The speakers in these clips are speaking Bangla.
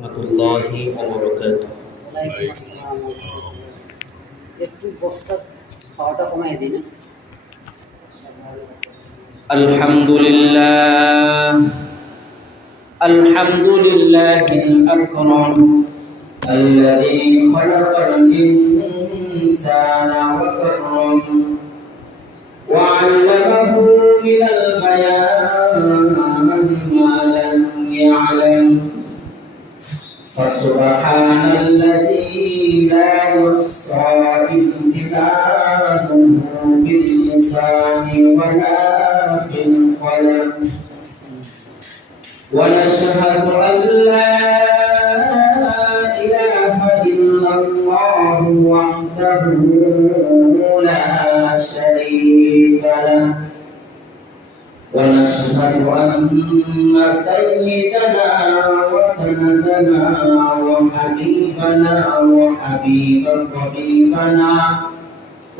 রহমতুল্লাহি ওয়া বারাকাতুহু। ওয়ালাইকুম আসসালাম। একটু বস্তা পাওয়াটা কমাই দিন। আলহামদুলিল্লাহ আলহামদুলিল্লাহিল আকরাম আল্লাযী খালাকাল ইনসানা ওয়া কাররাম ওয়া 'আল্লামাহু মিনাল বায়ানি মা লাম ইয়া'লাম فسبحان الذي لا يحصى امتنانه باللسان ولا بالقلم ونشهد أن لا إله إلا الله وحده لا شريك له ونشهد أن سيدنا وسندنا وحبيبنا وحبيب طبيبنا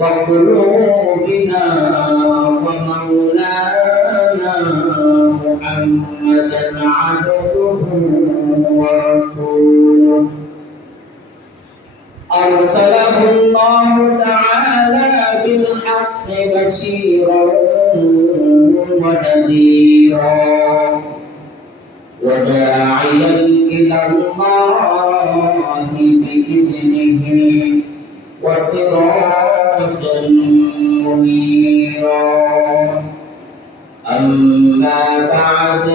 وقلوبنا ومولانا محمدا عبده ورسوله أرسله الله تعالى بالحق بشيرا ونذيرا وداعيا إلى الله بإذنه وسراجا منيرا أما بعد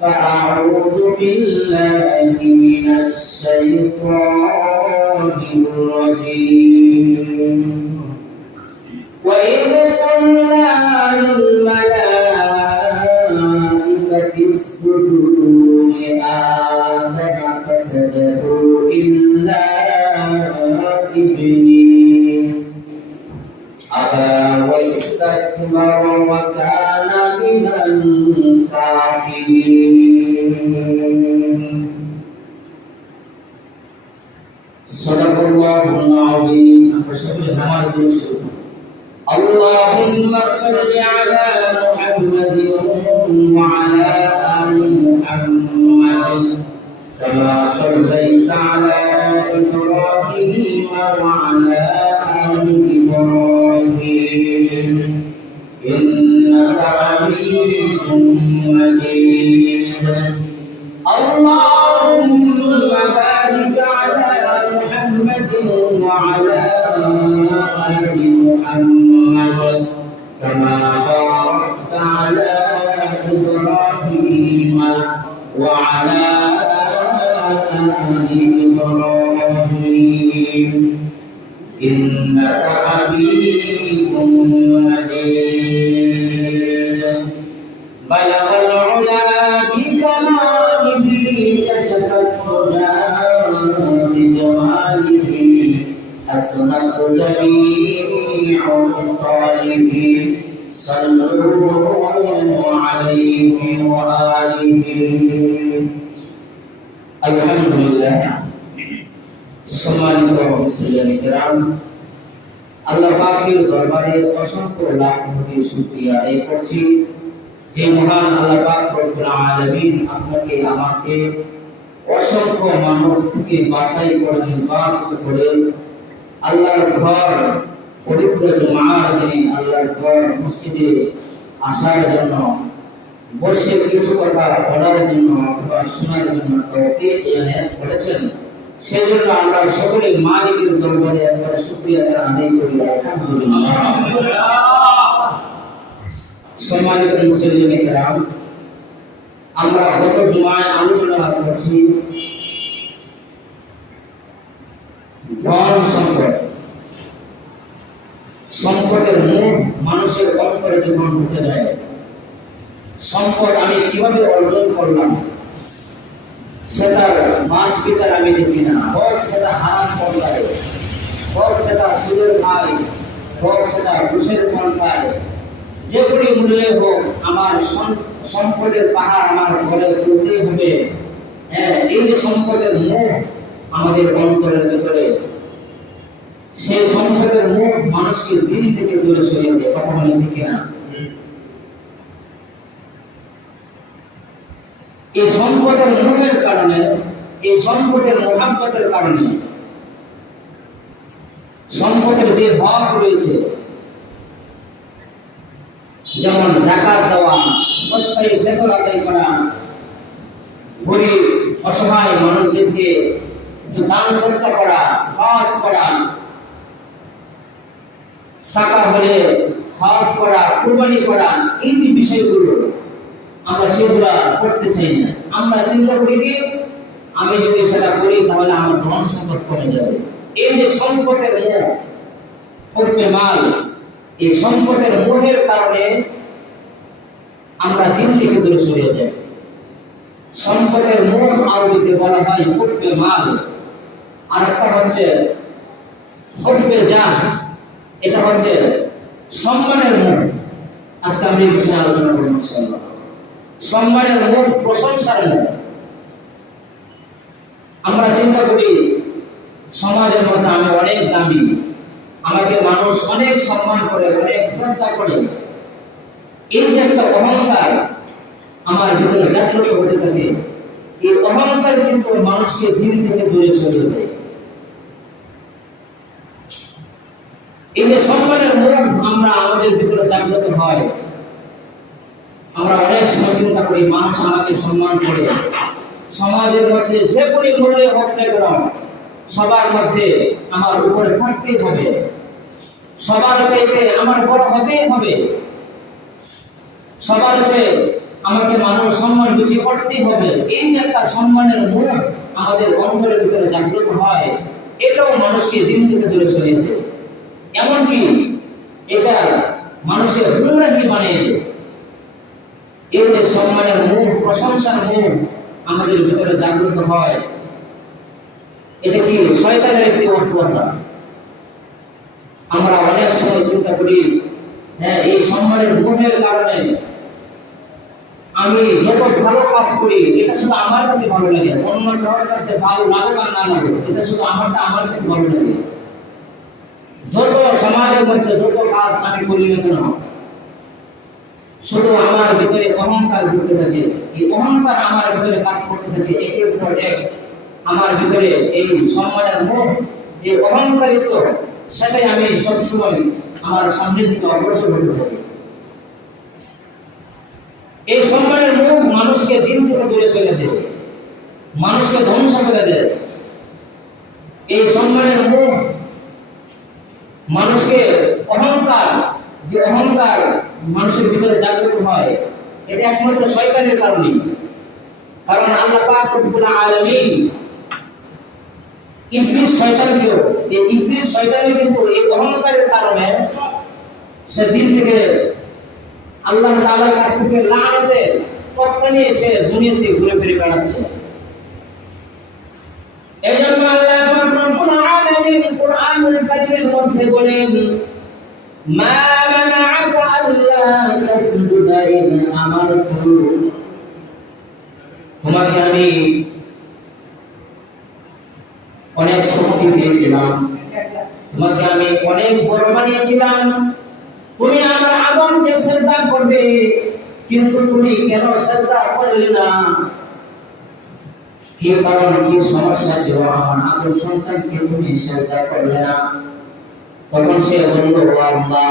فأعوذ بالله من الشيطان الرجيم وإذ قلنا للملائكة اسجدوا لآدم فسجدوا إلا إبليس أبى واستكبر وكان من الكافرين صدق الله العظيم اللهم صل على محمد وعلى آل محمد كما صليت على إبراهيم وعلى آل إبراهيم إنك حميد مجيد اللهم بارك على محمد وعلى آل محمد كما باركت على إبراهيم وعلى آل إبراهيم إنك حميد مجيد بلغ العلا بكماله كشف الهدى بجماله حسنت جميع خصاله صلوا عليه وآله الحمد لله সম্মানিত মুসলিম কিরাম আল্লাহ পাকের দরবারে অসংখ্য লাখ কোটি শুকরিয়া আদায় করছি যে মহান আল্লাহ পাক রব্বুল আলামিন আপনাকে আমাকে অসংখ্য মানুষ থেকে বাছাই করে নির্বাচিত করে আল্লাহর ঘর পবিত্র জুমার দিনে আল্লাহর ঘর মসজিদে আসার জন্য বসে কিছু কথা বলার জন্য অথবা শোনার জন্য তৌফিক এনায়েত করেছেন সেজন্য আমরা সকলে মালিকের দরবারে একবার শুকরিয়া আদায় করি আলহামদুলিল্লাহ। সম্মানিত মুসলিম কিরাম আমরা গত জুমায় আলোচনা করছি ধন সম্পদ সম্পদের মূল মানুষের অন্তরে যখন ঢুকে যায় সম্পদ আমি কিভাবে অর্জন করলাম সেটার মাছ বিচার আমি দেখি না, হোক সেটা হারাম পন্থায়, হোক সেটা সুদের খায়, হোক সেটা ঘুষের পন্থায়, যে কোনো মূল্যে হোক আমার সম্পদের পাহাড় আমার ঘরে তুলতে হবে। এই যে সম্পদের মুখ আমাদের অন্তরের ভিতরে, সেই সম্পদের মুখ মানুষকে দিন থেকে দূরে সরিয়ে দেয়, কথা বলে ঠিক না? এই সম্পদের মুখের কারণে এই সম্পদের মোহাব্বতের কারণে, সম্পদের যে হক রয়েছে, যেমন যাকাত দেওয়া, সৎকারে বেতন আদায় করা, গরিব অসহায় মানুষদেরকে দান সৎকার করা, হজ করা, টাকা হলে হজ করা, কুরবানি করা, এই যে বিষয়গুলো আমরা সেগুলা করতে চাই না। আমরা চিন্তা করি কি আমি যদি সেটা করি তাহলে আমার ধন সম্পদ কমে যাবে। এই যে সম্পদের মোহ, হচ্ছে মাল, এই সম্পদের মোহের কারণে আমরা দিন থেকে দূরে সরে যাই। সম্পদের মোহ আরবিতে বলা হয় হুব্বে মাল, আর একটা হচ্ছে হুব্বে জাহ, এটা হচ্ছে সম্মানের মোহ। আজকে আমি এই বিষয়ে আলোচনা করব ইনশাআল্লাহ। সম্মানের মোহ, প্রশংসার মোহ। আমরা চিন্তা করি সমাজের মধ্যে আমি অনেক দামি, আমাকে মানুষ অনেক সম্মান করে, অনেক শ্রদ্ধা করে। এই যে একটা অহংকার আমার ভিতরে জাগ্রত হতে থাকে, এই অহংকার কিন্তু মানুষকে দিন থেকে দূরে সরিয়ে দেয়। এই যে সম্মানের মোহ আমরা আমাদের ভিতরে জাগ্রত হয়, আমরা অনেক সময় চিন্তা করি মানুষ আমাকে সম্মান করে। সমাজের মধ্যে যে কোনো মূল্যে হোক না কেন, সবার মধ্যে আমার উপরে থাকতেই হবে, সবার চাইতে আমার বড় হতেই হবে, সবার চেয়ে আমাকে মানুষ সম্মান বেশি করতেই হবে। এই যে একটা সম্মানের মোহ আমাদের অন্তরের ভিতরে জাগ্রত হয়, এটাও মানুষকে দিন থেকে দূরে সরিয়ে দেয়। এমনকি এটা মানুষকে গুমরাহি বানিয়ে দেয়। এই যে সম্মানের মোহ, প্রশংসার মোহ আমাদের ভিতরে জাগ্রত হয়, এটা কি শয়তানের একটি ওয়াসওয়াসা। আমরা অনেক সময় চিন্তা করি হ্যাঁ এই সম্মানের মোহের কারণে আমি যত ভালো কাজ করি এটা শুধু আমার কাছে ভালো লাগে, অন্য কারোর কাছে ভালো লাগুক আর না লাগুক, এটা শুধু আমার কাছে ভালো লাগে। যত সমাজের মধ্যে যত কাজ আমি করি না কেন, শুধু আমার ভিতরে অহংকার ঘুরতে থাকে। এই অহংকার আমার ভিতরে কাজ করতে থাকে, একের পর এক আমার ভিতরে এই সম্মানের মোহ, যে অহংকারিত, সেটাই আমি সবসময় আমার সামনের দিকে অগ্রসর হতে থাকি। এই সম্মানের মোহ মানুষকে দিন থেকে দূরে চলে দেয়, মানুষকে ধ্বংস করে দেয়। এই সম্মানের মোহ মানুষকে অহংকার, যে অহংকার মানুষের ভিতরে জাগ্রত হয়, এটা একমাত্র শয়তানের কারণে। কারণ আল্লাহ পাক রব্বুল আলামিন ইবলিস শয়তানকে, এই ইবলিস শয়তানকে কিন্তু এই অহংকারের কারণে সে দিন থেকে আল্লাহ তাআলার কাছ থেকে লাআনতের পথটা নিয়ে সে দুনিয়াতে ঘুরে ফিরে বেড়াচ্ছে। এজন্য আল্লাহ পাক রব্বুল আলামিন কুরআনুল কারীমের মধ্যে বলেন, মা মানাআকা আল্লা তাসজুদা ইয আমারতু, তোমাকে আমি অনেক শক্তি দিয়েছিলাম, তোমাকে আমি অনেক বড় বানিয়েছিলাম, তুমি আমার আদমকে সিজদা করবে, কিন্তু তুমি কেন সিজদা করলে না? কি কারণ, কি সমস্যা ছিল আমার আদম সন্তানকে তুমি সিজদা করলে না? তখন সে বলল, আল্লাহ,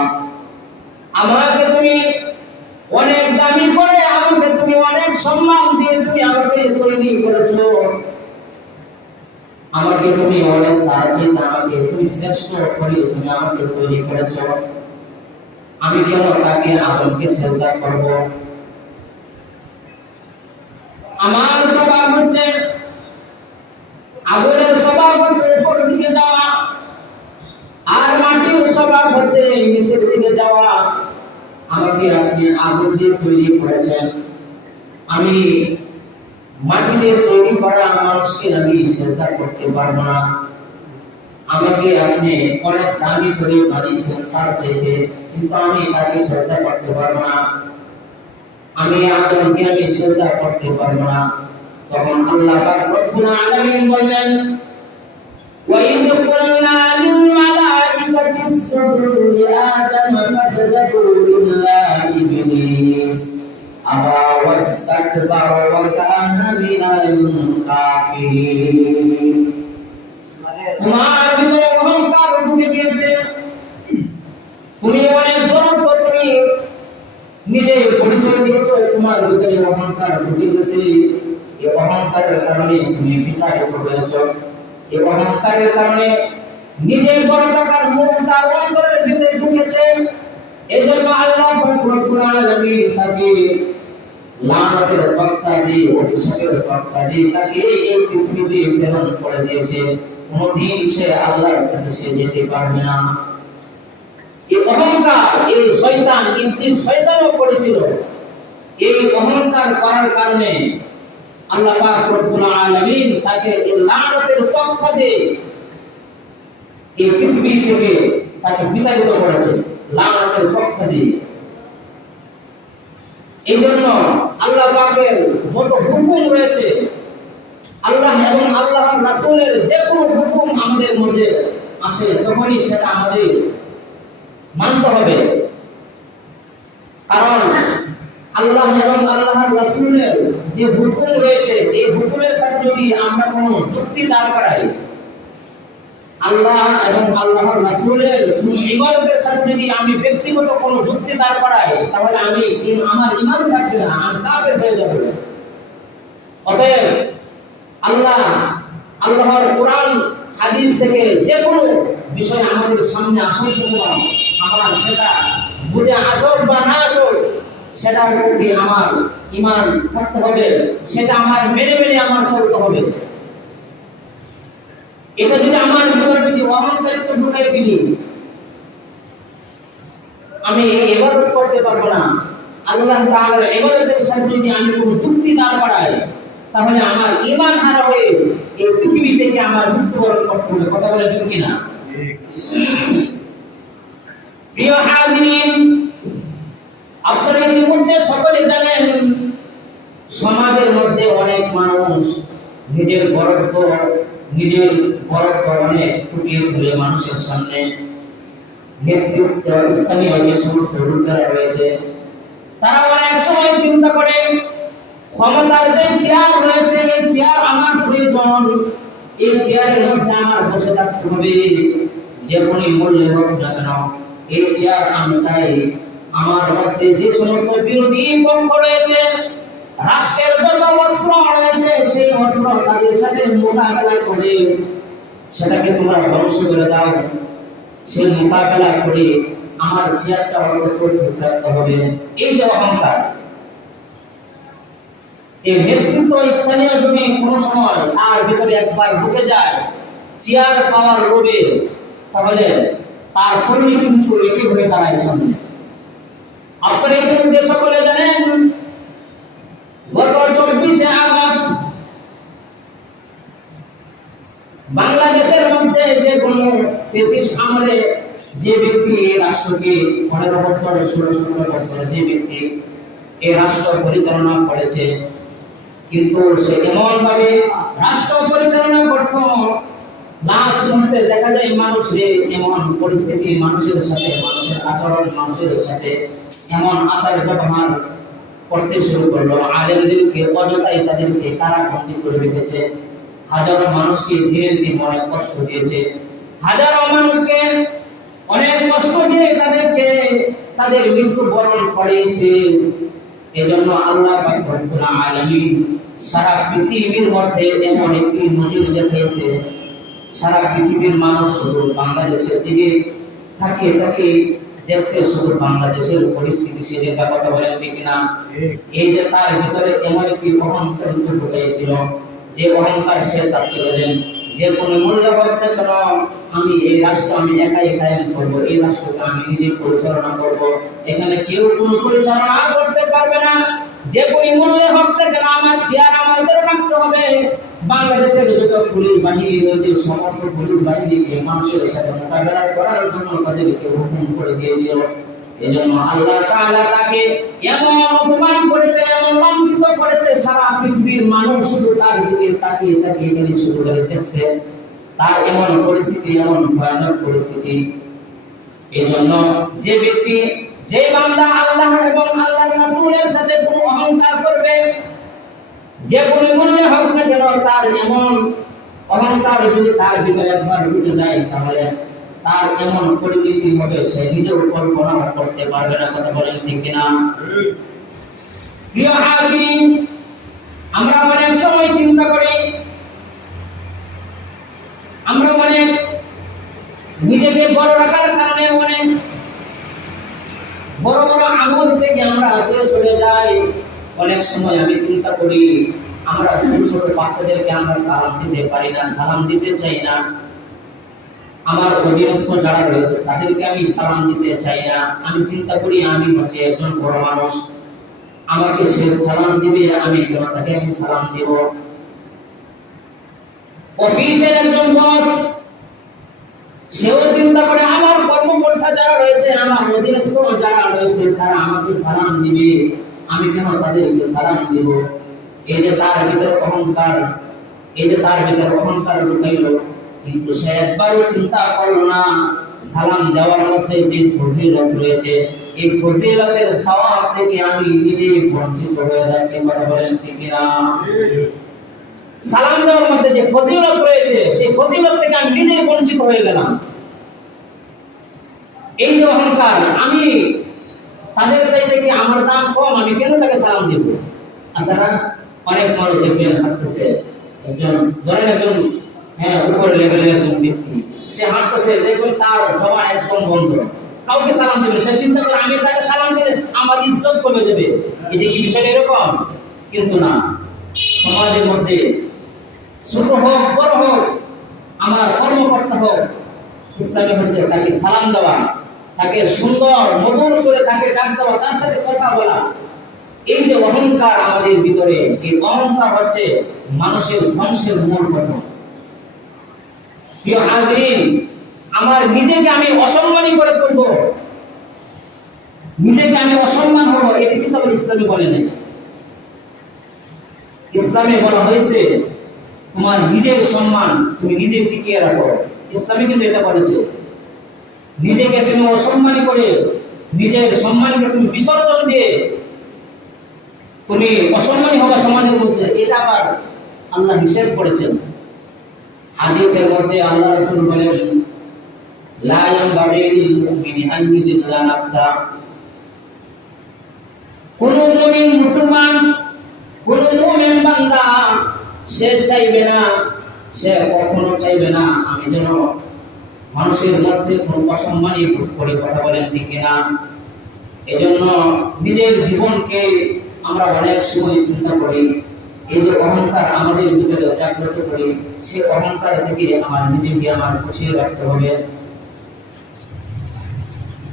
আমাকে তুমি অনেক দামি করে, আমাকে তুমি অনেক সম্মান দিয়ে তুমি আমাকে তৈরি করেছো, আমাকে তুমি অনেক তাজিদ, আমাকে তুমি শ্রেষ্ঠ করে তুমি আমাকে তৈরি করেছো, আমি কেন তাকে আদমকে সিজদা করব? আমার স্বভাব হচ্ছে, আগুনের স্বভাব হচ্ছে উপর দিকে যাওয়া, আর মাটির স্বভাব হচ্ছে নিচের দিকে যাওয়া। আমাকে আপনি আগুন দিয়ে তৈরি করেছেন, আমি মাটি দিয়ে তৈরি করা মানুষকে আমি সিজদা করতে পারবো না। আমাকে আপনি অনেক দামি করে বানিয়েছেন তার চাইতে, কিন্তু আমি তাকে সিজদা করতে পারবো না, আমি আদমকে আমি সিজদা করতে পারবো না। তখন আল্লাহ পাক রব্বুল আলামিন বলেন, وَإِذْ قُلْنَا لِلْمَلَائِكَةِ اسْجُدُوا لِآدَمَ فَسَجَدُوا إِلَّا إِبْلِيسَ أَبَى وَاسْتَكْبَرَ واستكبر وكان من الكافرين তোমার ভিতরে অহংকার ঢুকে গিয়েছে তুমি অনেক বড় তুমি নিজে পরিচয় দিয়েছো তোমার ভিতরে অহংকার ঢুকে গেছে এই অহংকারের কারণে তুমি বিতাড়িত হয়েছো এই অহংকারের কারণে নিজের বড় টাকার মুখটা অন্তরের ভিতরে ঢুকেছে এজন্য আল্লাহ রব্বুল আলামিন তাকে লানতের বার্তা দিয়ে অভিশাপের বার্তা দিয়ে তাকে এই পৃথিবীতে প্রেরণ করে দিয়েছে কোনদিন সে আল্লাহর কাছে সে যেতে পারবে না এই অহংকার এই শয়তান ইবলিস শয়তানও করেছিল এই অহংকার করার কারণে আল্লাহ পাক রব্বুল আলামিন তাকে এই লানতের বার্তা দিয়ে এই পৃথিবী থেকে তাকে বিতাড়িত করেছে লানতের বার্তা দিয়ে এই জন্য আল্লাহ পাকের যত হুকুম রয়েছে আল্লাহ এবং আল্লাহর রাসূলের যে কোনো হুকুম আমাদের মধ্যে আসে তখনই সেটা আমাদের মানতে হবে কারণ আল্লাহ এবং আল্লাহর রাসূলের যে হুকুম রয়েছে এই হুকুমের সাথে যদি আমরা কোনো যুক্তি দাঁড় করাই আল্লাহ এবং আল্লাহর রাসূলের ইবাদতের সাথে যদি আমি ব্যক্তিগত কোনো যুক্তি দাঁড় করাই তাহলে আমি আমার ঈমান থাকবে না আমি কাফের হয়ে যাব অতএব আল্লাহর কোরআন হাদিস থেকে যে কোনো বিষয় আমাদের সামনে আসুক আমরা সেটা বুঝে আসুক বা না আসুক সেটার প্রতি আমার ঈমান থাকতে হবে সেটা আমার মেনে আমার চলতে হবে এটা যদি আমার ভিতরে যদি অহংকারিত্ব ঢুকাই ফেলি আমি ইবাদত করতে পারবো না আল্লাহ তাআলার ইবাদতের সাথে যদি আমি কোনো যুক্তি দাঁড় করাই তাহলে আমার ঈমান হারা হয়ে এই পৃথিবী থেকে আমার মৃত্যুবরণ করতে হবে কথা বলে ঠিক কিনা প্রিয় হাজিরিন আপনারা ইতিমধ্যে সকলে জানেন সমাজের মধ্যে অনেক মানুষ নিজের বড়ত্ব অনেক ফুটিয়ে তুলে মানুষের সামনে নেতৃত্ব স্থানীয় যে সমস্ত লোকেরা রয়েছে তারা অনেক সময় চিন্তা করে ক্ষমতার যে চেয়ার রয়েছে এই চেয়ার আমার প্রয়োজন এই চেয়ারের মধ্যে আমার বসে থাকতে হবে যে কোনো মূল্যে হোক না কেন এই চেয়ার আমি চাই আমার মধ্যে যে সমস্ত বিরোধী পক্ষ রয়েছে রাষ্ট্রের যত অস্ত্র রয়েছে সেই অস্ত্র তাদের সাথে মোকাবেলা করে সেটাকে তোমরা ধ্বংস করে দাও সেই মোকাবেলা করে আমার চেয়ারটা রাখতে হবে এই যে অহংকার এই নেতৃত্ব স্থানীয় যদি কোনো সময় তার ভিতরে একবার ঢুকে যায় চেয়ার পাওয়ার লোভে তাহলে তার পরিণতি কিন্তু একই হয়ে দাঁড়ায় সামনে আপনারা ইতিমধ্যে সকলে জানেন গত 24শে আগস্ট বাংলাদেশের মধ্যে যে কোনো ফ্যাসিস্ট আমলে যে ব্যক্তি এই রাষ্ট্রকে 15 বছর 16 বছর যে ব্যক্তি এই রাষ্ট্র পরিচালনা করেছে কিন্তু সে এমন ভাবে রাষ্ট্র পরিচালনা করত লাস্ট মুহূর্তে দেখা যায় মানুষের এমন পরিস্থিতি মানুষের সাথে মানুষের আচরণ মানুষের সাথে এমন আচার ব্যবহার করতে শুরু করলো আলেমদেরকে অযথাই তাদেরকে কারাবন্দী করে রেখেছে হাজারো মানুষকে ধীরে ধীরে অনেক কষ্ট দিয়েছে হাজারো মানুষকে অনেক কষ্ট দিয়ে তাদেরকে তাদের মৃত্যু বরণ করিয়েছে এজন্য আল্লাহ পাক রব্বুল আলামিন সারা পৃথিবীর মধ্যে এমন একটি নজির দেখিয়েছে সারা পৃথিবীর মানুষ শুধু বাংলাদেশের দিকে থাকে দেখছে শুধু বাংলাদেশের পরিস্থিতি সেদিন কথা বলেন কিনা এই যে তার ভিতরে এমন একটি অহংকার ঢুকেছিল যে অহংকার সে চাচ্ছিলেন যে কোনো মূল্য করতে কেন আমি এই রাষ্ট্র আমি একাই কায়েম করবো এই রাষ্ট্রকে আমি নিজে পরিচালনা করব এখানে কেউ কোনো পরিচালনা করতে পারবে না যে কোনো মূল্য করতে কেন আমার চেয়ার আমাদের রাখতে হবে বাংলাদেশের যত পুলিশ বাহিনী রয়েছে সমস্ত পুলিশ বাহিনীকে মানুষের সাথে মোকাবেলা করার জন্য তাদেরকে হুকুম করে দিয়েছিল এজন্য আল্লাহ তাআলা তাকে এমন অপমান করেছে এমন লাঞ্ছিত করেছে সারা পৃথিবীর মানুষ শুধু তার দিকে তাকিয়ে গেলে শুরু করে দেখছে তার এমন পরিস্থিতি এমন ভয়ানক পরিস্থিতি এজন্য যে ব্যক্তি যে বান্দা আল্লাহ এবং আল্লাহর রাসূলের সাথে কোনো অহংকার করবে, যে কোনো মনে হোক না কেন তার এমন অহংকার যদি তার ভিতরে একবার ঢুকে যায় তাহলে তার এমন পরিণতি হবে সে নিজেও কল্পনা করতে পারবে না। কথা বলেন ঠিক কিনা? প্রিয় হাজিরিন, আমরা অনেক সময় চিন্তা করি, আমরা অনেক নিজেকে বড় রাখার কারণে অনেক বড় বড় আমল থেকে আমরা দূরে সরে যাই। অনেক সময় আমি চিন্তা করি আমরা ছোট ছোট বাচ্চাদেরকে আমরা সালাম দিতে পারি না, সালাম দিতে চাই না। আমার অডিয়েন্স যারা রয়েছে তাদেরকে আমি সালাম দিতে চাই না। আমি চিন্তা করি আমি হচ্ছে একজন বড় মানুষ, আমাকে সে সালাম দিবে, আমি কেন তাকে আমি সালাম দিব? অফিসের একজন বস সেও চিন্তা করে আমার কর্মকর্তা যারা রয়েছে, আমার অধীনস্থ যারা রয়েছে তারা আমাকে সালাম দিবে, আমি কেন তাদেরকে সালাম দিব? এই যে তার ভিতরে অহংকার, এই যে তার ভিতরে অহংকার ঢুকাইল, কিন্তু সে একবারও চিন্তা করলো না সালাম দেওয়ার মধ্যে যে ফজিলত রয়েছে, এই ফজিলতের সওয়াব থেকে আমি নিজে বঞ্চিত হয়ে যাচ্ছি। কথা বলেন ঠিক না? সালাম দেওয়ার মধ্যে যে ফজিলত রয়েছে সেই ফজিলত থেকে আমি নিজে বঞ্চিত হয়ে গেলাম। এই যে অহংকার, আমি তাদের চাইতে কি আমার দাম কম, আমি কেন তাকে সালাম দিব? আচ্ছা না, অনেক মানুষ দেখবেন হাঁটতেছে, একজন ধরেন একজন উপর লেভেলের একজন ব্যক্তি, সে হাঁটতেছে, দেখবেন তার সবাই একদম বন্ধ, কাউকে সালাম দেবে, সে চিন্তা করে আমি তাকে সালাম দিলে আমার ইজ্জত কমে যাবে। এটা কি বিষয়টা এরকম? কিন্তু না, সমাজের মধ্যে ছোট হোক বড় হোক, আমার কর্মকর্তা হোক, ইসলামে হচ্ছে তাকে সালাম দেওয়া, তাকে সুন্দর মধুর সুরে তাকে ডাক দেওয়া, তার সাথে কথা বলা। এই যে অহংকার আমাদের ভিতরে, এই অহংকার হচ্ছে মানুষের ধ্বংসের মূল কথা। প্রিয় হাজিরিন, আমার নিজেকে আমি অসম্মানী করে তুলব, নিজেকে আমি অসম্মান হবো, এটা কিন্তু ইসলামে বলে নাই। ইসলামে বলা হয়েছে তোমার নিজের সম্মান তুমি নিজে টিকিয়ে রাখো। ইসলামে কিন্তু এটা বলেছে, নিজেকে তুমি অসম্মানী করে নিজের সম্মানকে তুমি বিসর্জন দিয়ে তুমি অসম্মানী হবা সমাজের মধ্যে, এটা আবার আল্লাহ নিষেধ করেছেন। হাদিসের মধ্যে আল্লাহ রাসূল বলেন, লা ইয়ানবাগি লিল মুমিনি আন ইউযিল্লা নাফসা। কোন মুমিন মুসলমান, কোন মুমিন বান্দা সে চাইবে না, সে কখনো চাইবে না আমি যেন মানুষের মধ্যে কোনো অসম্মানী ভোগ করি। কথা বলেন ঠিক না? এজন্য নিজের জীবনকে আমরা অনেক সময় চিন্তা করি, এই যে অহংকার আমাদের ভিতরে জাগ্রত করি, সে অহংকার থেকে আমার নিজেকে আমার খুশিয়ে রাখতে হবে।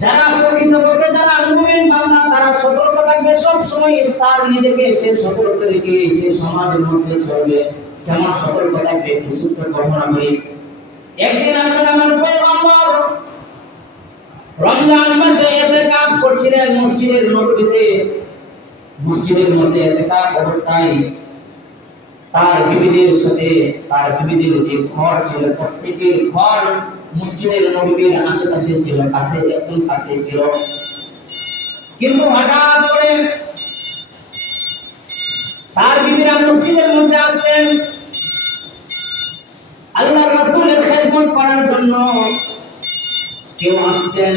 যারা প্রকৃতপক্ষে যারা মুমিন বান্দা তারা সতর্ক থাকবে সব সময়, তার নিজেকে সে সতর্ক রেখে সে সমাজের মধ্যে চলবে। কেমন সতর্ক থাকবে একটু সূত্র বর্ণনা করি। একদিন আপনার আমার পয়গম্বর রমজান মাসে ইতিকাফ করছিলেন মসজিদের নববীতে। মসজিদের মধ্যে ইতিকাফ অবস্থায় তার বিবিদের সাথে, তার বিবিদের যে ঘর ছিল প্রত্যেকের ঘর মসজিদের নববীর আশেপাশে ছিল, কাছে একদম কাছে ছিল। কিন্তু হঠাৎ করে তার বিবিরা মসজিদের মধ্যে আসলেন আল্লাহর রাসূলের খেদমত করার জন্য। কেউ আসতেন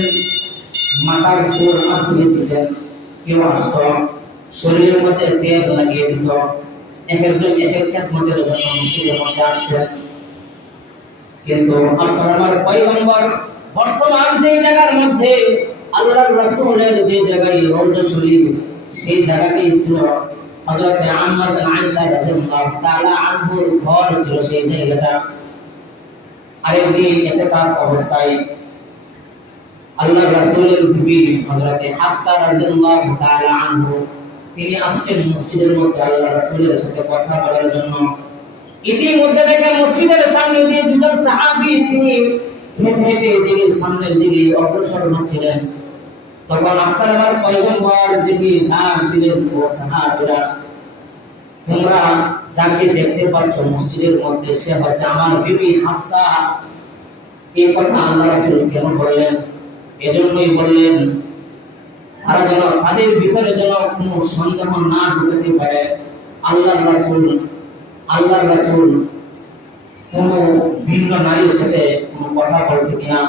মাথার চুল আঁচড়ে দিতেন, কেউ আসত শরীরের মধ্যে তেল লাগিয়ে দিত, এক একজন এক এক খেদমতের জন্য মসজিদের মধ্যে আসতেন। কিন্তু আপনার আমার পয়গম্বর বর্তমান যে জায়গার মধ্যে আল্লাহর রাসূলের যে জায়গায় রওজা শরীফ, সেই জায়গাতেই ছিল হযরত আম্মা আয়েশা রাদিয়াল্লাহু তাআলা আনহুর ঘর ছিল সেই জায়গাটা। আরেকদিন ইতিকাফ অবস্থায় আল্লাহর রাসূলের বিবি হযরত হাফসা রাদিয়াল্লাহু তাআলা আনহু তিনি আসছেন মসজিদের মধ্যে আল্লাহর রাসূলের সাথে কথা বলার জন্য। ইতিমধ্যে দেখেন মসজিদের সামনে দিয়ে দুজন সাহাবী তিনি হেঁটে হেঁটে এদিকে সামনের দিকে অগ্রসর হচ্ছিলেন। তখন আপনার আমার পয়গম্বর দিকে ডাক দিলেন, ও সাহাবীরা, তোমরা যাকে দেখতে পাচ্ছ মসজিদের মধ্যে সে হচ্ছে আমার বিবি হাফসা। এই কথা আল্লাহ রাসূল কেন বললেন? এজন্যই বললেন তারা যেন তাদের ভিতরে যেন কোনো সন্দেহ না ঢুকতে পারে আল্লাহর রাসূল কোন ভিন্ন নারীর সাথে কোনো কথা বলছে কিনা,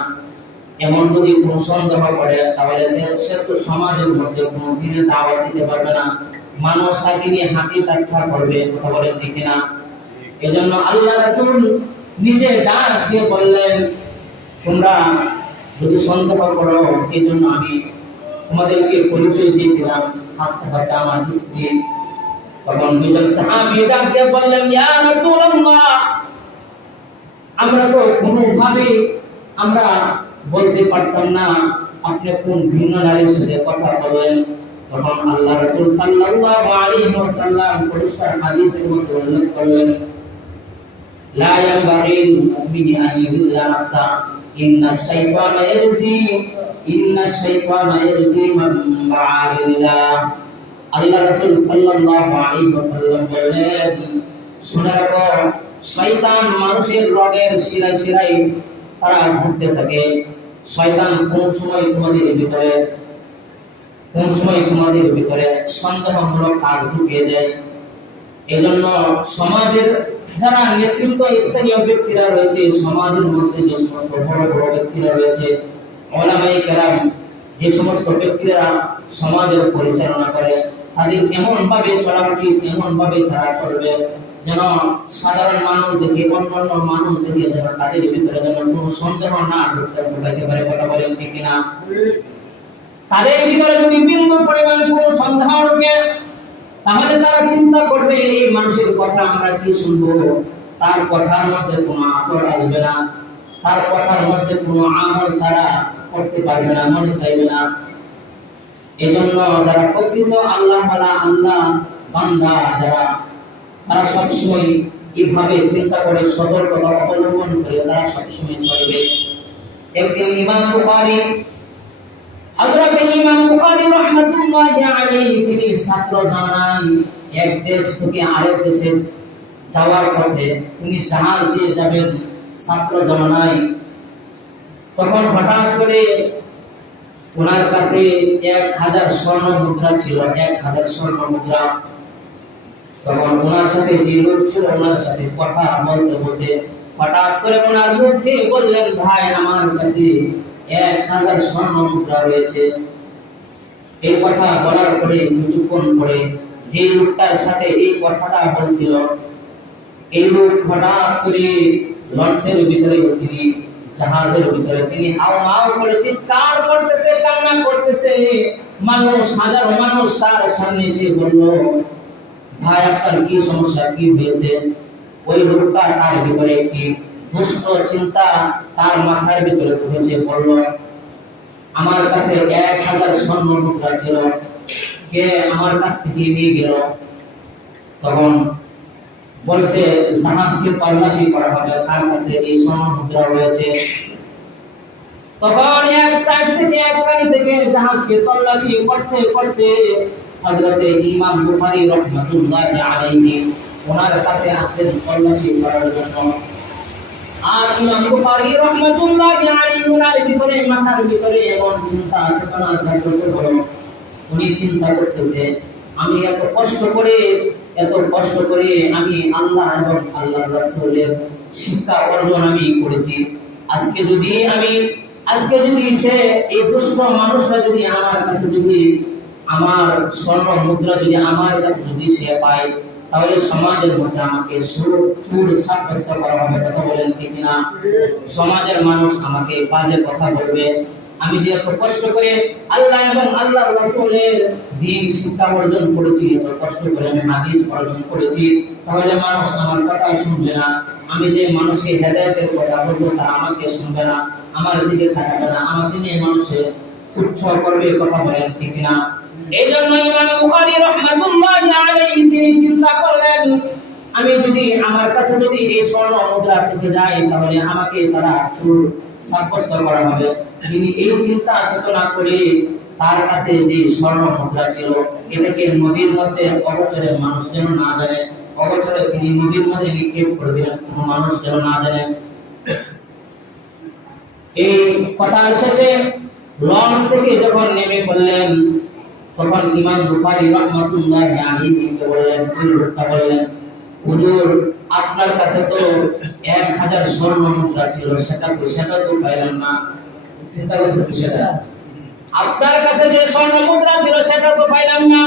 এমন যদি কোনো সন্দেহ করে তাহলে সে তো সমাজের মধ্যে কোনো দিনে দাওয়াত দিতে পারবে না, মানুষ তাকে নিয়ে হাঁটি ঠাট্টা করবে, কথা বলেন ঠিক কিনা। এজন্য আল্লাহ রাসূল নিজে ডাক দিয়ে বললেন, তোমরা যদি সন্দেহ করো, এই জন্য আমি তোমাদেরকে পরিচয় দিয়ে দিলাম, হাফসা আমার স্ত্রী। তখন দুজন সাহাবী ডাক দিয়ে বললেন, ইয়া রাসূলুল্লাহ, আমরা তো কোনোভাবে আমরা বলতে পারতাম না আপনি কোন ভিন্ন নারীর সাথে কথা বলেন। তখন আল্লাহ রাসূল সাল্লাল্লাহু আলাইহি ওয়াসাল্লাম পরিষ্কার হাদিসের মধ্যে উল্লেখ করলেন, লা ইয়ানবাগিল মুমিনি আন ইউহিল্লা নাফসা ইন্নাশ শাইতানা ইয়ারজি মান বা'দিল্লাহ। আল্লাহ রাসূল সাল্লাল্লাহু আলাইহি ওয়াসাল্লাম বললেন, শুনে রাখো, শয়তান মানুষের রগের শিরায় শিরায় তারা ঘুরতে থাকে। শয়তান কোন সময় তোমাদের ভিতরে সন্দেহমূলক কাজ ঢুকিয়ে দেয়। এজন্য সমাজের যারা নেতৃত্ব স্থানীয় ব্যক্তিরা রয়েছে, সমাজের মধ্যে যে সমস্ত বড় বড় ব্যক্তিরা রয়েছে, উলামায়ে কেরাম, যে সমস্ত ব্যক্তিরা সমাজের পরিচালনা করে, তাদের এমন ভাবে চলা উচিত, এমন ভাবে তারা চলবে যেন সাধারণ মানুষ দেখে, অন্যান্য মানুষ দেখে যেন তাদের ভিতরে যেন কোনো সন্দেহ না ঢুকতে পারে, কথা বলেন ঠিক কিনা। তাদের ভিতরে যদি বিন্দু পরিমাণ কোনো সন্দেহ ঢোকে, তাহলে তারা চিন্তা করবে এই মানুষের কথা আমরা কি শুনবো, তার কথার মধ্যে কোনো আসর আসবে না, তার কথার মধ্যে কোনো আমল তারা করতে পারবে না, মনে চাইবে না। এজন্য যারা প্রকৃত আল্লাহ বান্দা যারা, তারা সবসময় এইভাবে চিন্তা করে সতর্কতা অবলম্বন করে তারা সবসময় চলবে। একদিন হযরত ইমাম বুখারী রাহমাতুল্লাহি আলাইহি তিনি ছাত্র জানাই এক দেশ থেকে আরেক দেশে যাওয়ার পথে তিনি জাহাজ দিয়ে যাবেন ছাত্র জানাই। তখন হঠাৎ করে ওনার কাছে 1000 স্বর্ণ মুদ্রা ছিল, 1000 স্বর্ণ মুদ্রা। তখন ওনার সাথে যে লোক ছিল, ওনার সাথে কথা বলতে বলতে হঠাৎ করে ওনার মুখে বললেন, ভাই আমার কাছে 1000 স্বর্ণ মুদ্রা রয়েছে। এই কথা বলার পরে কিছুক্ষণ পরে যে লোকটার সাথে এই কথাটা বলছিল, এই লোক হঠাৎ করে লঞ্চের ভিতরে, তিনি জাহাজের ভিতরে তিনি হাও মাও করে চিৎকার করতেছে, কান্না করতেছে। মানুষ, হাজারো মানুষ তার সামনে এসে বলল, ভাই আপনার কি সমস্যা, কি হয়েছে? ওই লোকটা তার ভিতরে একটি দুষ্ট চিন্তা তার মাথার ভিতরে ঢুকেছে, বলল, আমার কাছে 1000 স্বর্ণ মুদ্রা ছিল, কে আমার কাছ থেকে নিয়ে গেল। তখন বলছে জাহাজকে তল্লাশি করা হবে, তার কাছে এই স্বর্ণ মুদ্রা রয়েছে। তখন এক সাইড থেকে, এক পানি থেকে জাহাজকে তল্লাশি করতে করতে হযরত ইমাম বুখারী রাহমাতুল্লাহি আলাইহি ওনার কাছে আসলেন তল্লাশি করার জন্য। আর ইমাম বুখারী রাহমাতুল্লাহি আলাইহি ওনার ভিতরে, মাথার ভিতরে এমন চিন্তা চেতনা জাগ্রত হলো। উনি চিন্তা করতেছে, আমি এত কষ্ট করে আমি আল্লাহ এবং আল্লাহর রাসূলের শিক্ষা অর্জন আমি করেছি। আজকে যদি সে এই দুষ্ট মানুষটা যদি আমার কাছে যদি আমার স্বর্ণ মুদ্রা যদি আমার কাছে যদি সে পায়, তাহলে সমাজের মধ্যে আমাকে চোর সাব্যস্ত করা হবে, কথা বলেন ঠিক কিনা। সমাজের মানুষ আমাকে বাজে কথা বলবে। আমি যে এত কষ্ট করে আল্লাহ এবং আল্লাহর রাসূলের দ্বীন শিক্ষা অর্জন করেছি, এত কষ্ট করে আমি হাদিস অর্জন করেছি, তাহলে মানুষ আমার কথা শুনবে না। আমি যে মানুষের হেদায়েতের কথা বলবো তারা আমাকে শুনবে না, আমার দিকে তাকাবে না, আমাকে নিয়ে মানুষে তুচ্ছ করবে, কথা বলেন ঠিক কিনা। এইজন্য ইমাম বুখারী রাহমাতুল্লাহি আলাইহি তিনি চিন্তা করলেন, আমি যদি আমার কাছে যদি এই স্বর্ণ মুদ্রা থেকে যায়, তাহলে আমাকে তারা চোর সাব্যস্ত করা হবে। তিনি এই চিন্তা চেতনা করে তার কাছে যে স্বর্ণ মুদ্রা ছিল, এটাকে নদীর মধ্যে অগোচরে মানুষ যেন না জানে, অগোচরে তিনি নদীর মধ্যে নিক্ষেপ করে দিলেন, কোনো মানুষ যেন না জানে। এই কথা শেষে লঞ্চ থেকে যখন নেমে পড়লেন, তখন ইমাম বুখারী রাহমাতুল্লাহি আলাইহি বললেন, ওই লোকটা বললেন, হুজুর আপনার কাছে তো 1000 স্বর্ণ মুদ্রা ছিল, সেটা তো পাইলাম না। চিন্তা করছে বিষয়টা, আপনার কাছে যে স্বর্ণ মুদ্রা ছিল সেটা তো পাইলাম না।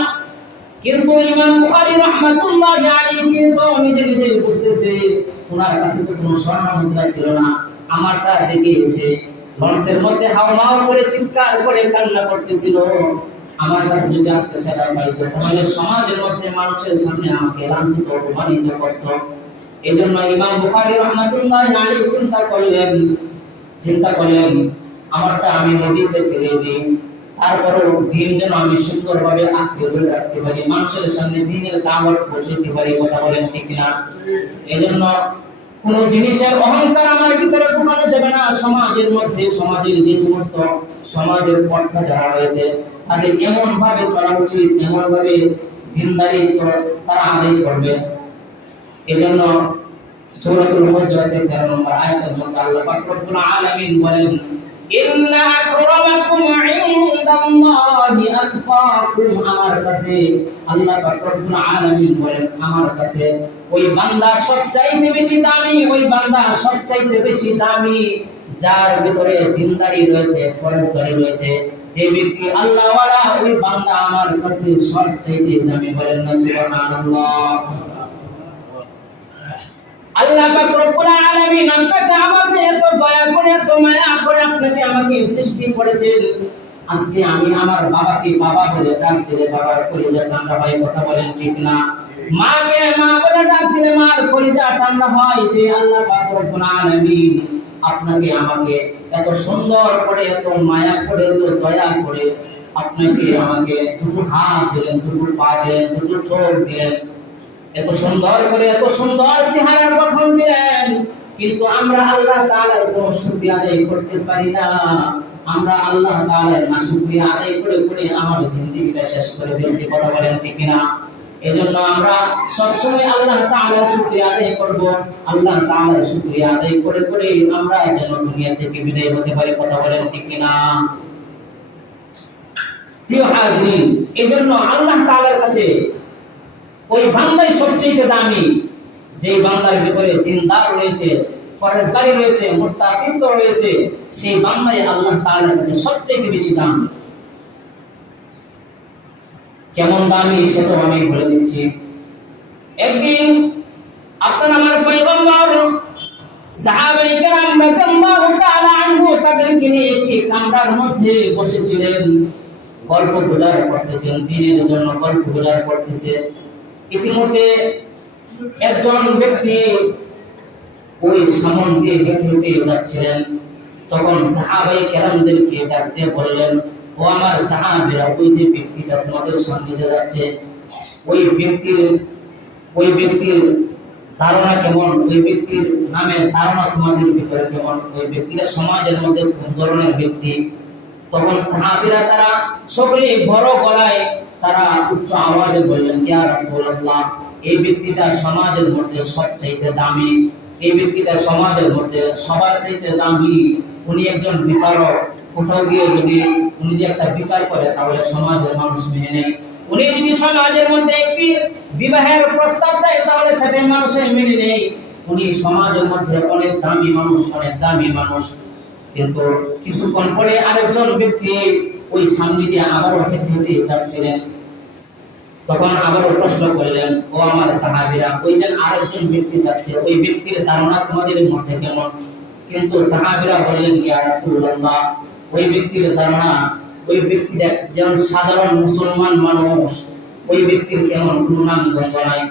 কিন্তু ইমাম বুখারী রাহমাতুল্লাহি আলাইহি তো নিজে বুঝতেছে ওনার কাছে তো কোনো স্বর্ণ মুদ্রা ছিল না। আমারটা দেখে এসে লঞ্চের মধ্যে হাওমাও করে চিৎকার করে কান্না করতেছিল, আমার কাছে যদি আজকে সেটা পাইতো তাহলে সমাজের মধ্যে মানুষের সামনে আমাকে লাঞ্ছিত অপমানিত করত। এজন্য ইমাম বুখারী রাহমাতুল্লাহি আলাইহি চিন্তা করলেন আমারটা আমি নদীতে ফেলে দিই, তারপরে দিন যেন আমি সুন্দরভাবে আঁকড়ে রাখতে পারি, মানুষের সামনে দিনের দাওয়াত পৌঁছাতে পারি। কথা বলেন ঠিক না? এজন্য কোন জিনিসের অহংকার আমার ভিতরে ঢুকানো যাবে না। সমাজের মধ্যে সমাজের যে সমস্ত সমাজের পর্দা যারা রয়েছে তাদের এমন ভাবে চলা উচিত, এমন ভাবে দিনদারি তারা আদায় করবে। এজন্য সূরাতুল হুজরাতের 13 নম্বর আয়াতের মধ্যে আল্লাহ পাক রব্বুল আলামিন বলেন, ইন্না আকরামাকুম ইনদাল্লাহি আতকাকুম। আমার কাছে আল্লাহ পাক রব্বুল আলামিন বলেন, আমার কাছে ওই বান্দা সবচাইতে বেশি দামি, ওই বান্দা সবচাইতে বেশি দামি যার ভিতরে দিনদারি রয়েছে, ফরজদারি রয়েছে, যে ব্যক্তি আল্লাহ ওয়ালা, ওই বান্দা আমার কাছে সবচাইতে দামি। বলেন না সুবহানাল্লাহ। আল্লাহ পাক রব্বুল আলামিন আপনাকে আমাকে এত দয়া করে, এত মায়া করে আপনাকে আমাকে সৃষ্টি করেছেন। আজকে আমি আমার বাবাকে বাবা বলে ডাক দিলে বাবার কলিজা ঠান্ডা হয়। কথা বলেন ঠিক না? মাকে মা বলে ডাক দিলে মার কলিজা ঠান্ডা হয়। যে আল্লাহ পাক রব্বুল আলামিন আপনাকে আমাকে এত সুন্দর করে, এত মায়া করে, এত দয়া করে আপনাকে আমাকে দুটো হাত দিলেন, দুটো পা দিলেন, দুটো চোখ দিলেন, এত সুন্দর করে, এত সুন্দর চেহারার গঠন দিলেন, কিন্তু আমরা আল্লাহ তাআলার কোনো শুকরিয়া আদায় করতে পারি না। আমরা আল্লাহ তাআলার নাশুকরিয়া আদায় করে করে আমাদের জিন্দেগিটা শেষ করে ফেলছি। কথা বলেন ঠিক না? এজন্য আমরা সবসময় আল্লাহ তাআলার শুকরিয়া আদায় করব। আল্লাহ তাআলার শুকরিয়া আদায় করে করে আমরা যেন দুনিয়া থেকে বিদায় হতে পারি। কথা বলেন ঠিক না? প্রিয় হাজিরিন, এজন্য আল্লাহ তাআলার কাছে ওই বান্দাই সবচেয়ে দামি, যে বান্দার ভিতরে দিনদার রয়েছে, ফরজদারি রয়েছে, মুত্তাকিন রয়েছে, সেই বান্দাই আল্লাহ তাআলার কাছে সবচেয়ে বেশি দামি। কেমন দামি সেটা আমি বলে দিচ্ছি। একদিন আপনার আমার পয়গম্বর সাহাবায়ে কেরাম রাদিয়াল্লাহু তাআলা আনহু তাদেরকে নিয়ে একটি কামরার মধ্যে বসেছিলেন, গল্প গুজব করতেছেন, দিনের জন্য গল্প গুজব করতেছে। ইতিমধ্যে একজন ব্যক্তি ওই সামন দিয়ে হেঁটে যাচ্ছিলেন। তখন সাহাবায়ে কেরামদেরকে ডাক দিয়ে বললেন, ও আমার সাহাবীরা, ওই যে ব্যক্তিটা তোমাদের সামনে দিয়ে যাচ্ছে, ওই ব্যক্তির ধারণা কেমন, ওই ব্যক্তির নামে ধারণা তোমাদের ভিতরে কেমন, ওই ব্যক্তিটা সমাজের মধ্যে কোন ধরনের ব্যক্তি? তখন সাহাবীরা তারা সকলে বড় গলায় তারা উচ্চ আওয়াজে বললেন, ইয়া রাসূলুল্লাহ, এই ব্যক্তিটা সমাজের মধ্যে সবচেয়ে দামি, এই ব্যক্তিটা সমাজের মধ্যে সবার চাইতে দামি। উনি একজন বিচারক, কোথাও গিয়ে যদি উনি যে একটা বিচার করে তাহলে সমাজের মানুষ মেনে নেয়। উনি যদি সমাজের মধ্যে একটি বিবাহের প্রস্তাব দেয় তাহলে সেটা মানুষের মেনে নেয়। উনি সমাজের মধ্যে অনেক দামি মানুষ, অনেক দামি মানুষ। কিন্তু কিছুক্ষণ পরে আরেকজন ব্যক্তি ওই সামনে দিয়ে আবারও হেঁটে যাচ্ছিলেন। তখন আবারও প্রশ্ন করলেন, ও আমার সাহাবীরা, ওই যে আরেকজন ব্যক্তি যাচ্ছে, ওই ব্যক্তির ধারণা তোমাদের মধ্যে কেমন? কিন্তু সাহাবীরা বললেন, ইয়া রাসূলুল্লাহ, ওই ব্যক্তির ধারণা, ওই ব্যক্তিটা যেমন সাধারণ মুসলমান মানুষ, ওই ব্যক্তির কেমন কোনো নাম গন্ধ নাই।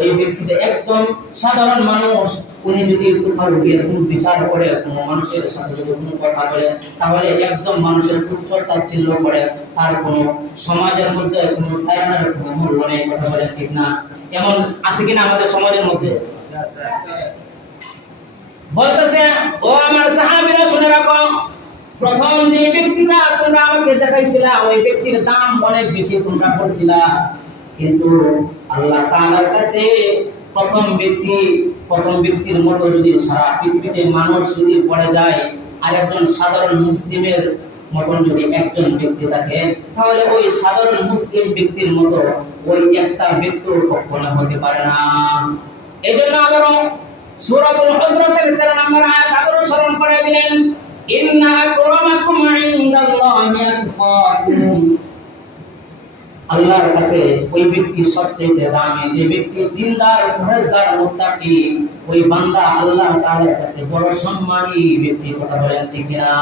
ওই ব্যক্তিটা একদম সাধারণ মানুষ। উনি যদি কোথাও গিয়ে কোনো বিচার করে, কোনো মানুষের সাথে যদি কোনো কথা বলে, তাহলে একদম মানুষের তুচ্ছ-তাচ্ছিল্য করে, তার কোনো সমাজের মধ্যে কোনো সায়নার কোনো মূল্য নেই। কথা বলে ঠিক না? এমন আছে কিনা আমাদের সমাজের মধ্যে? বলতেছে, ও আমার সাহাবীরা শুনে রাখো, প্রথম যে ব্যক্তিটা তোমরা আমাকে দেখাইছিলা, ওই ব্যক্তির দাম অনেক বেশি তোমরা করছিলা, কিন্তু আল্লাহ তাআলার কাছে প্রথম ব্যক্তির মতো যদি সারা পৃথিবীতে মানুষ যদি পড়ে যায়, আর একজন সাধারণ মুসলিমের মতন যদি একজন ব্যক্তি থাকে, তাহলে ওই সাধারণ মুসলিম ব্যক্তির মতো ওই একটা ব্যক্তির কখনো হতে পারে না। এজন্য আবারও সূরাতুল হুজরাতের 13 নম্বর আয়াত আবারও স্মরণ করে দিলেন, ইন্না আকরামাকুম ইনদাল্লাহি আতকাকুম। আল্লাহর কাছে ওই ব্যক্তি সবচেয়ে দামি, যে ব্যক্তি দিনদার, পরহেজগার, মুত্তাকি, ওই বান্দা আল্লাহ তাআলার কাছে বড় সম্মানী ব্যক্তি। কথা বলেন ঠিক না?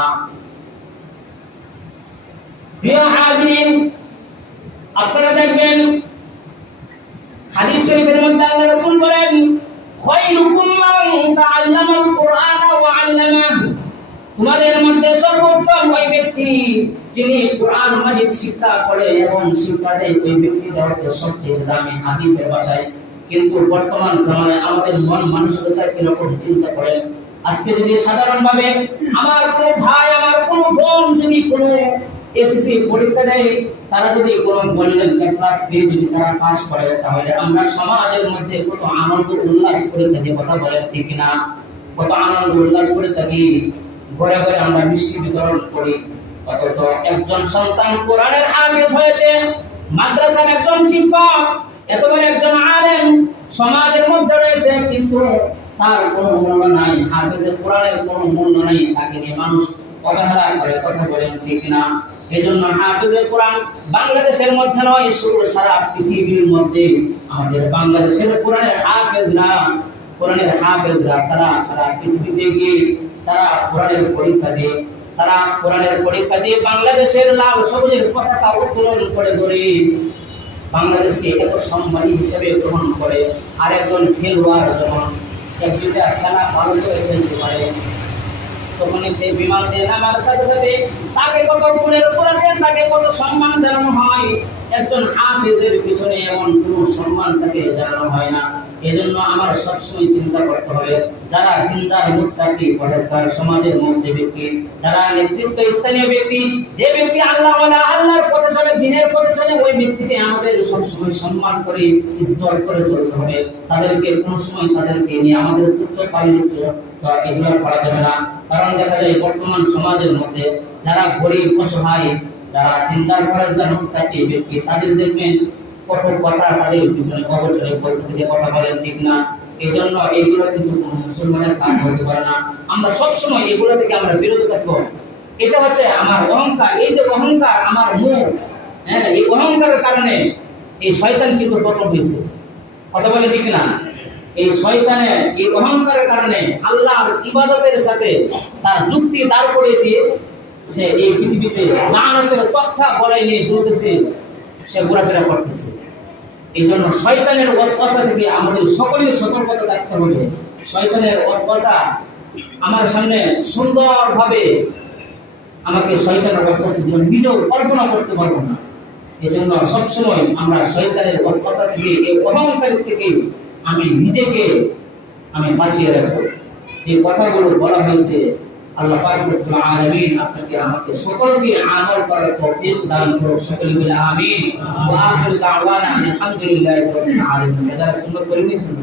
প্রিয় হাজিরিন, আপনারা দেখবেন হাদিস শরীফের মধ্যে আল্লাহ রাসূল বলেন, খায়রুকুম মান তাআল্লামাল কুরআন ওয়া আল্লামাহু। তোমাদের মধ্যে সর্বোত্তম ওই ব্যক্তি যিনি কুরআন মাজিদ শিক্ষা করে এবং শিক্ষা দেয়, ওই ব্যক্তিটা হচ্ছে সবচেয়ে দামি। হাদিসের ভাষায়। কিন্তু বর্তমান জামানায় আমাদের মন মানসিকতা কিরকম চিন্তা করেন? আজকে যদি সাধারণভাবে আমার কোনো ভাই, আমার কোনো বোন যদি কোনো এসএসসি পরীক্ষা দেয়, তারা যদি কোনো বললেন ক্লাস বি যদি তারা পাস করে, তাহলে আমরা সমাজের মধ্যে কত আনন্দ উল্লাস করে থাকি। কথা বলেন ঠিক না? কত আনন্দ উল্লাস করে থাকি। ঘরে ঘরে আমরা মিষ্টি বিতরণ করি, অথচ একজন সন্তান কোরআনের হাফেজ হয়েছে, মাদ্রাসার একজন শিক্ষক, এত বড় একজন আলেম সমাজের মধ্যে রয়েছে, কিন্তু তার কোনো মূল্য নাই। হাফেজের কোরআনের কোনো মূল্য নাই, তাকে নিয়ে মানুষ অবহেলা করে। কথা বলেন ঠিক না? এজন্য হাফেজের কোরআন বাংলাদেশের মধ্যে নয়, সারা পৃথিবীর মধ্যে আমাদের বাংলাদেশের কোরআনের হাফেজরা তারা সারা পৃথিবীতে গিয়ে তারা কোরআনের পরীক্ষা দিয়ে বাংলাদেশের লাল সবুজের পতাকা উত্তোলন করে ধরে বাংলাদেশকে এত সম্মানী হিসেবে গ্রহণ করে। আর একজন খেলোয়াড় যখন একটা খেলা ভালো করে খেলতে পারে, তখনই সেই বিমান দিয়ে নামার সাথে সাথে তাকে কত ফুলের উপরে তাকে কত সম্মান জানানো হয়। একজন হাফেজের পিছনে এমন কোনো সম্মান তাকে জানানো হয় না। এজন্য আমার সবসময় চিন্তা করতে হবে, যারা দিনদার, মুত্তাকি, পরহেজগার সমাজের মধ্যে ব্যক্তি, যারা নেতৃত্ব স্থানীয় ব্যক্তি, যে ব্যক্তি আল্লাহওয়ালা, আল্লাহর পথে চলে, দ্বীনের পথে চলে, ওই ব্যক্তিকে আমাদের সবসময় সম্মান করে ইজ্জত করে চলতে হবে। তাদেরকে কোনো সময় তাদেরকে নিয়ে আমাদের তুচ্ছ তাচ্ছিল্য এগুলো করা যাবে না। কারণ দেখা যায় বর্তমান সমাজের মধ্যে যারা গরিব, অসহায়, যারা দিনদার, পরহেজগার, মুত্তাকি ব্যক্তি, তাদের দেখবেন কত কথা তাদের পিছনে অবচরে বলতে থেকে। কথা বলেন ঠিক না? এই জন্য এইগুলো কিন্তু কোনো মুসলমানের কাজ হতে পারে না। আমরা সবসময় এগুলো থেকে আমরা বিরত থাকবো। এটা হচ্ছে আমার অহংকার। এই যে অহংকার, আমার মুখ, এই অহংকারের কারণে এই শয়তান কিন্তু পতন হয়েছে। কথা বলে ঠিক না? এই শয়তানের এই অহংকারের কারণে আল্লাহর ইবাদতের সাথে তার যুক্তি দাঁড় করে দিয়ে সে এই পৃথিবীতে লানতের কথা বলে নিয়ে চলতেছে, সে ঘোরাফেরা করতেছে। এই জন্য শয়তানের ওয়াসওয়াসা থেকে আমাদের সকলের সতর্কতা থাকতে হবে। শয়তানের ওয়াসওয়াসা আমার সামনে সুন্দরভাবে আমাকে শয়তানের ওয়াসওয়াসা দিয়ে নিজেও কল্পনা করতে পারবো না। এই জন্য সবসময় আমরা শয়তানের ওয়াসওয়াসা থেকে, এই অহংকার থেকে আমি নিজেকে বাঁচিয়ে রাখবো। যে কথাগুলো বলা হয়েছে, আল্লাহ পাক রব্বুল আলামিন আপনাকে আমাকে সকলকে আমল করার তৌফিক দান করুন। সকলে বলে আমিন। ওয়া আখিরু দাওয়ানা আলহামদুলিল্লাহি রাব্বিল আলামিন। যারা সুন্দর করে নিয়েছেন